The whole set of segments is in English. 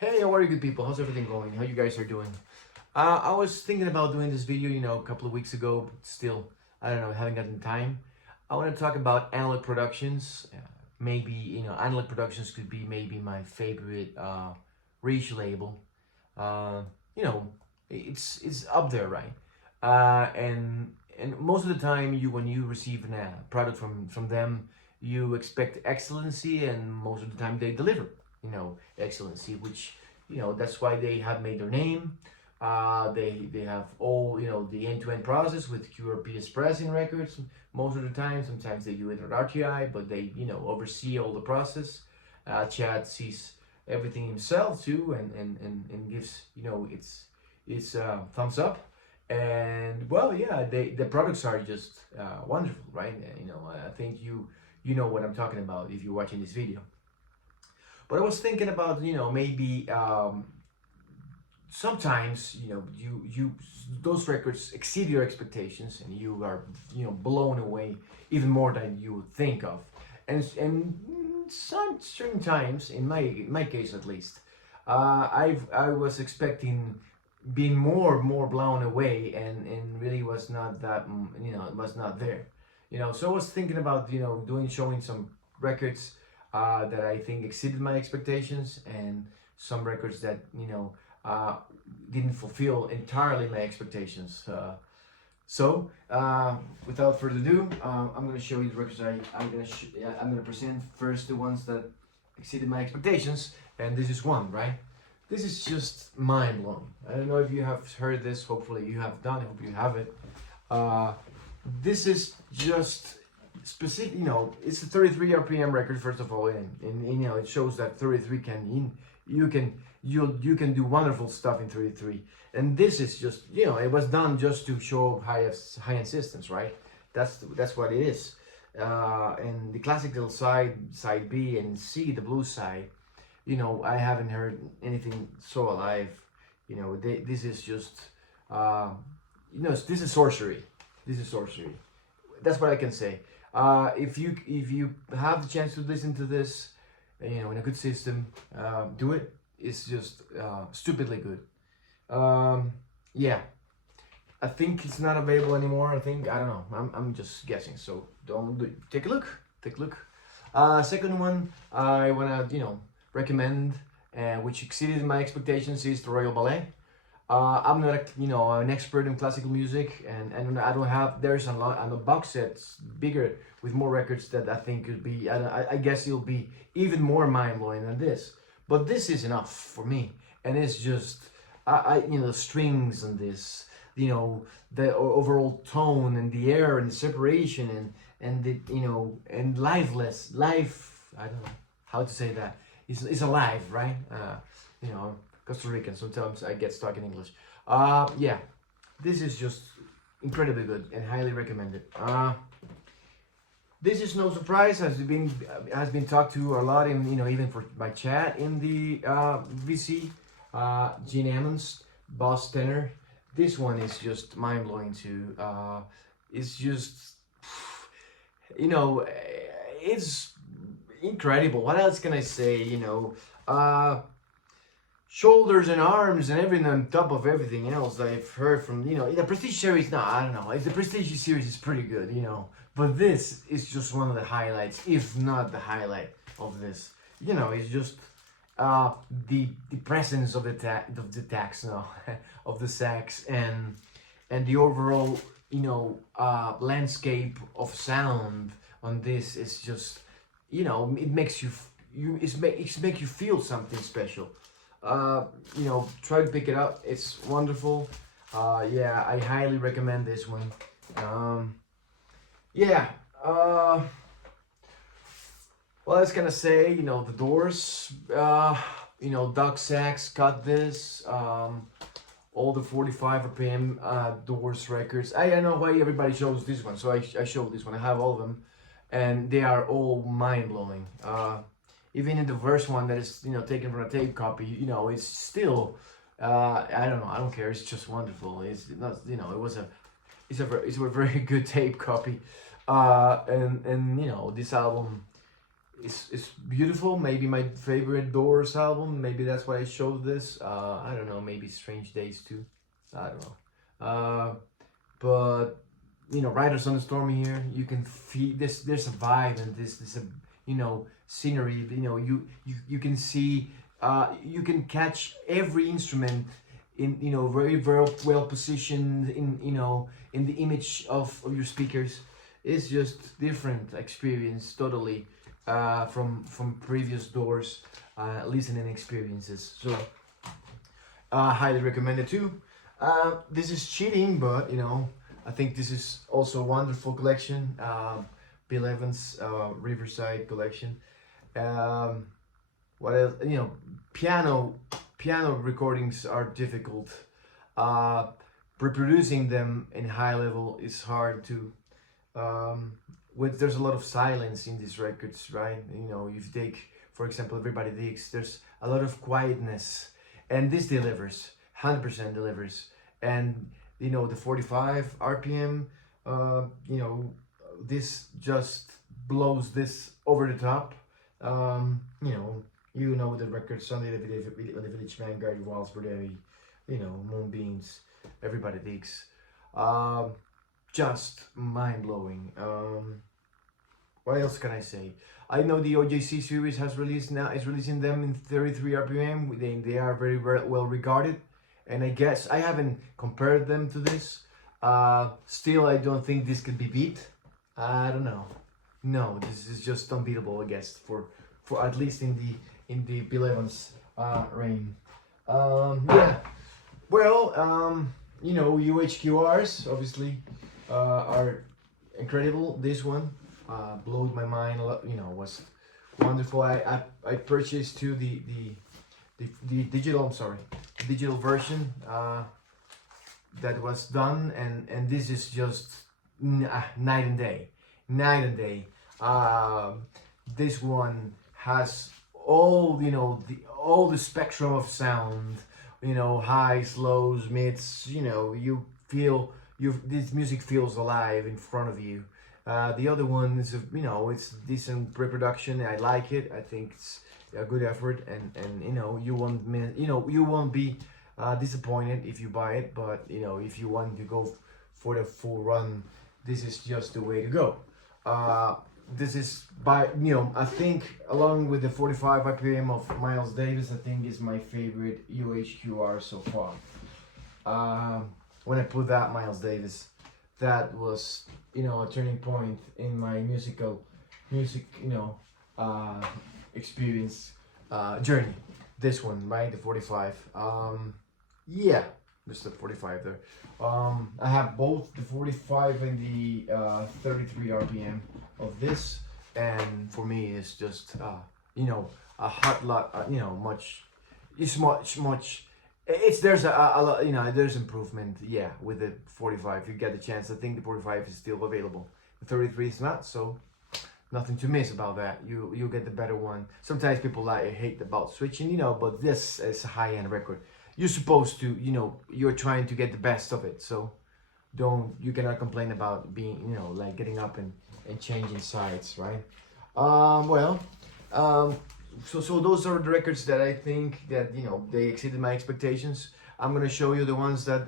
Hey, how are you good people? How's everything going? How you guys are doing? I was thinking about doing this video, a couple of weeks ago, but still, I don't know, haven't gotten time. I want to talk about Analog Productions. Maybe, Analog Productions could be maybe my favorite reach label. Uh, you know, it's up there, right? And most of the time, when you receive a product from them, you expect excellency, and most of the time they deliver. Excellency, which that's why they have made their name. They have all the end-to-end process with QRP pressing records most of the time. Sometimes they do it at RTI, but they oversee all the process. Chad sees everything himself too, and gives its thumbs up. And well, yeah, the products are just wonderful, right? I think you know what I'm talking about if you're watching this video. But I was thinking about maybe sometimes you those records exceed your expectations, and you are blown away even more than you would think of. And some certain times, in my case at least, I was expecting being more blown away, and really was not that, it was not there. So I was thinking about showing some records that I think exceeded my expectations, and some records that uh, didn't fulfill entirely my expectations. So without further ado, I'm gonna show you the records I'm gonna present first the ones that exceeded my expectations, and this is one, right? This is just mind blowing. I don't know if you have heard this. Hopefully you have done. I hope you have it. This is just specific. It's a 33 RPM record first of all, and it shows that 33 you can do wonderful stuff in 33. And this is just it was done just to show high-end systems, right? That's what it is. And the classical side B and C, the blues side, I haven't heard anything so alive. This is just this is sorcery. This is sorcery. That's what I can say. If you have the chance to listen to this, in a good system, do it. It's just stupidly good. Yeah, I think it's not available anymore. I don't know. I'm just guessing. So don't do it. Take a look. Take a look. Second one I wanna recommend, which exceeded my expectations, is the Royal Ballet. I'm not an expert in classical music, and I don't have. There's a lot on the box sets bigger with more records that I think could be. I guess it'll be even more mind blowing than this. But this is enough for me, and it's just the strings and this, the overall tone and the air and the separation and the and lifeless life. I don't know how to say that. It's alive, right? Costa Rican. Sometimes I get stuck in English. Yeah, this is just incredibly good and highly recommended. This is no surprise, has been talked to a lot in even for my chat in the VC. Gene Ammons, Boss Tenor. This one is just mind blowing too. It's just it's incredible. What else can I say? Shoulders and arms and everything on top of everything else that I've heard from the Prestige series. No, I don't know. The Prestige series is pretty good, but this is just one of the highlights, if not the highlight of this. It's just the presence of the tax, of the sax, and the overall landscape of sound on this is just it makes it make you feel something special. Try to pick it up. It's wonderful. Yeah, I highly recommend this one. Yeah. Well, I was gonna say, the Doors, Doug Sax got this, all the 45 RPM Doors records. I don't know why everybody shows this one, so I showed this one. I have all of them, and they are all mind-blowing. Even in the verse one that is, taken from a tape copy, it's still, I don't know, I don't care. It's just wonderful. It's not, it's a very good tape copy, and this album it's beautiful. Maybe my favorite Doors album. Maybe that's why I showed this. I don't know. Maybe Strange Days too. I don't know. But you know, Riders on the Storm here. You can feel this. There's a vibe and this a you know scenery. You know, you can see. You can catch every instrument in very well positioned in in the image of your speakers. It's just different experience totally from previous Doors listening experiences. So highly recommend it too. This is cheating, but I think this is also a wonderful collection. Bill Evans Riverside collection. What else? Piano recordings are difficult. Reproducing them in high level is hard too. There's a lot of silence in these records, right? If you take, for example, Everybody Digs, there's a lot of quietness, and this delivers, 100% delivers. And the 45 RPM, this just blows this over the top. The record, Sunday the Village Man, Gary Walls, Bordelli, Moonbeams, Everybody Digs. Just mind-blowing. What else can I say? I know the OJC series is releasing them in 33 RPM. They are very well regarded, and I guess I haven't compared them to this. Still, I don't think this could be beat. I don't know. No, this is just unbeatable, I guess, for at least in the Bill Evans reign. Yeah. Well, UHQRs obviously are incredible. This one blew my mind a lot. Was wonderful. I purchased too the digital. I'm sorry, digital version that was done, and this is just night and day. Night and day. This one has all all the spectrum of sound. Highs, lows, mids. You feel this music feels alive in front of you. The other one is it's decent reproduction. I like it. I think it's a good effort, and you won't be disappointed if you buy it. But if you want to go for the full run, this is just the way to go. This is I think along with the 45 RPM of Miles Davis, I think is my favorite UHQR so far. When I put that Miles Davis, that was a turning point in my music experience journey. This one, right, the 45. Yeah, just the 45 there. I have both the 45 and the 33 RPM of this, and for me it's just a hot lot. There's a lot, there's improvement, yeah, with the 45. If you get the chance, I think the 45 is still available. The 33 is not, so nothing to miss about that. You get the better one. Sometimes people hate about switching, but this is a high-end record. You're supposed to, you're trying to get the best of it, so you cannot complain about being, getting up and changing sides, right? So those are the records that I think that they exceeded my expectations. I'm gonna show you the ones that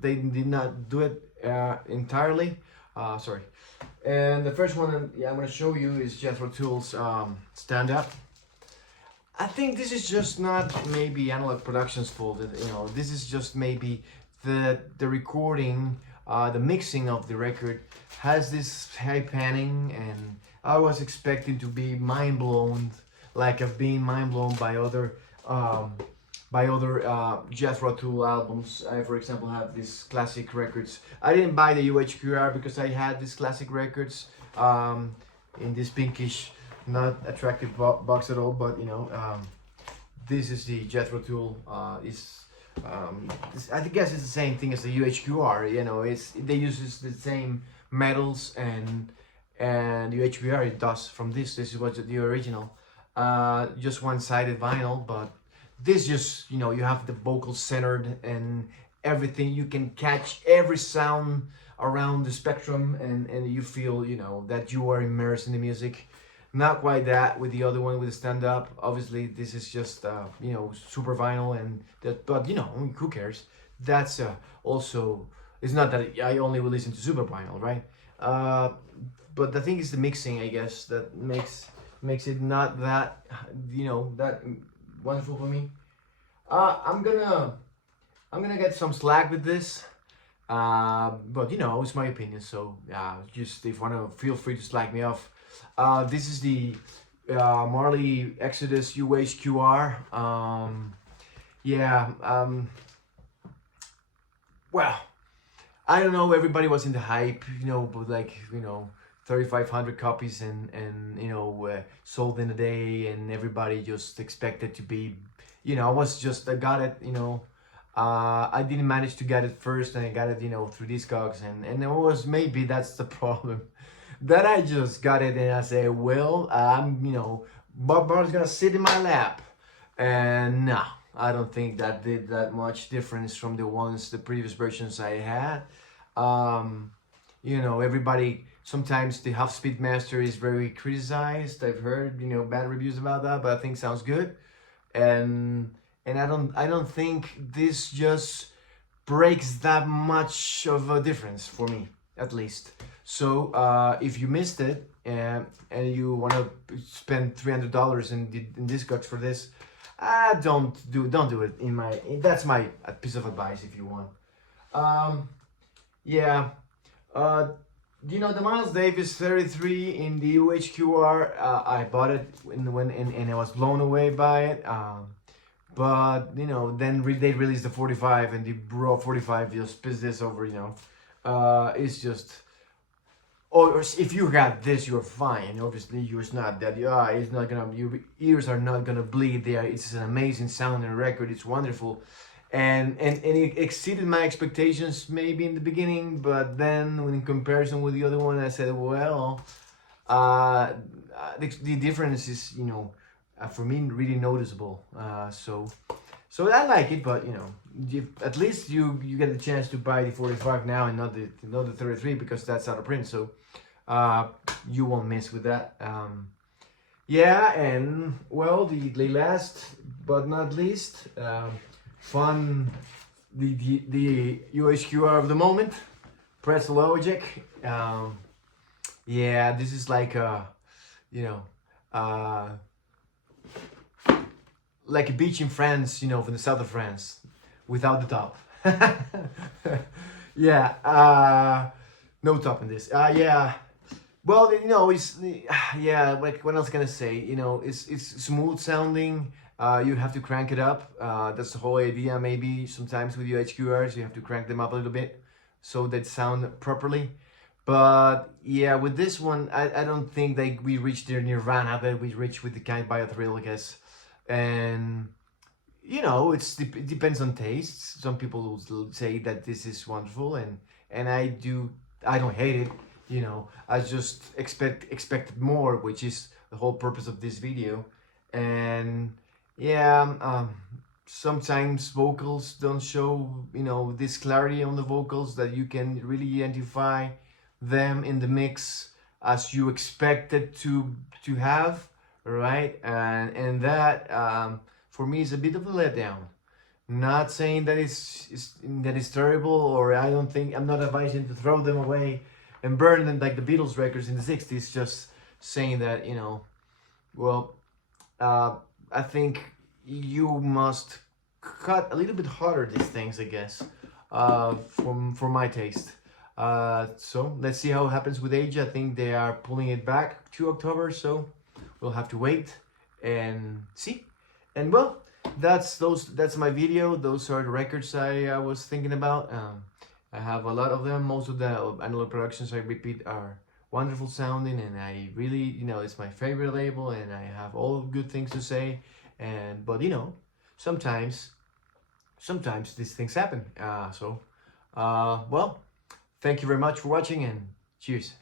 they did not do it entirely. Sorry. And the first one I'm gonna show you is Jethro Tull's Stand Up. I think this is just not maybe Analog Productions' fault. This is just maybe the recording, the mixing of the record has this high panning, and I was expecting to be mind blown, like I've been mind blown by other Jethro Tull albums. I, for example, have these classic records. I didn't buy the UHQR because I had these classic records in this pinkish, not attractive box at all. But this is the Jethro Tull. I guess it's the same thing as the UHQR. They use the same metals, and the UHQR it does from this. This is what the original. Just one-sided vinyl, but this just you have the vocals centered and everything. You can catch every sound around the spectrum, and you feel that you are immersed in the music. Not quite that with the other one with the stand up. Obviously, this is just you know, super vinyl, and that. But you know, I mean, who cares? That's also. It's not that I only will listen to super vinyl, right? But the thing is the mixing, I guess, that makes it not that, you know, that wonderful for me. I'm gonna get some slack with this. But you know, it's my opinion, so just if you wanna, feel free to slack me off. This is the Marley Exodus UHQR. Yeah, well, I don't know, everybody was in the hype, you know, but like, you know, 3,500 copies and you know, sold in a day, and everybody just expected to be, you know, I got it, you know. I didn't manage to get it first, and I got it, you know, through Discogs, and it was, maybe that's the problem, that I just got it and I say, well, you know, Bob Marley's gonna sit in my lap, and no, I don't think that did that much difference from the previous versions I had. You know, everybody, sometimes the Half Speed Master is very criticized. I've heard, you know, bad reviews about that, but I think sounds good, and I don't think this just breaks that much of a difference for me, at least. So if you missed it, and you want to spend $300 in Discogs for this, don't do it. That's my piece of advice if you want. Yeah. You know, the Miles Davis 33 in the UHQR, I bought it and I was blown away by it. But you know, then they released the 45, and the Raw 45 just pissed this over. You know, it's just. Or if you got this, you're fine. Obviously, yours not that. It's not gonna. Your ears are not gonna bleed. There, it's an amazing sounding record. It's wonderful, and it exceeded my expectations maybe in the beginning, but then in comparison with the other one, I said, well, the difference is, you know, for me, really noticeable. So I like it, but you know, at least you get the chance to buy the 45 now and not the 33, because that's out of print. So you won't miss with that. Yeah, and well, the last but not least, fun, the UHQR of the moment, Pretzel Logic. Yeah, this is like you know, like a beach in France, you know, from the south of France, without the top. Yeah, no top in this. Yeah, well, you know, it's, yeah, like, what else can I say? You know, it's smooth sounding. You have to crank it up. That's the whole idea. Maybe sometimes with your HQRs, you have to crank them up a little bit so they sound properly. But yeah, with this one, I don't think that we reached their nirvana that we reached with the Kind Biothrill, I guess. And you know, it depends on tastes. Some people will say that this is wonderful, and I don't hate it. You know, I just expected more, which is the whole purpose of this video. And yeah, sometimes vocals don't show, you know, this clarity on the vocals that you can really identify them in the mix as you expected to have, right? And that for me is a bit of a letdown. Not saying that it's terrible, or I'm not advising to throw them away and burn them like the Beatles records in the 60s. Just saying that, you know, well, I think you must cut a little bit harder these things, I guess, for my taste. So let's see how it happens with age. I think they are pulling it back to October, so we'll have to wait and see. And well, that's my video. Those are the records I was thinking about. I have a lot of them. Most of the Analog Productions I repeat are wonderful sounding, and I really, you know, it's my favorite label, and I have all good things to say. But you know, sometimes these things happen. Well, thank you very much for watching, and cheers.